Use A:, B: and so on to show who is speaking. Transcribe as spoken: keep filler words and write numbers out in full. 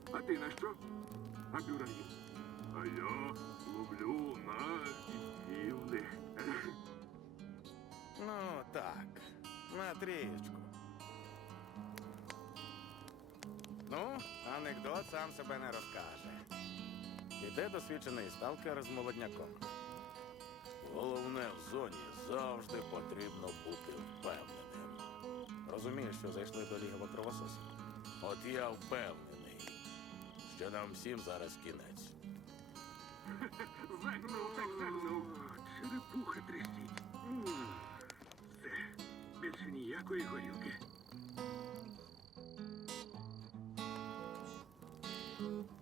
A: А ти на що? А бюрагів? А я ловлю на півних.
B: Ну, так. На трієчку. Ну, анекдот сам себе не розкаже. Іде досвідчений сталкер з молодняком.
C: Головне в зоні завжди потрібно бути впевненим.
B: Розумієш, що зайшли до лігова кровососів.
C: От я впевнений, що нам всім зараз кінець.
A: Загнув, так загнув. Черепуха трещить. М, Все. Більше ніякої горілки.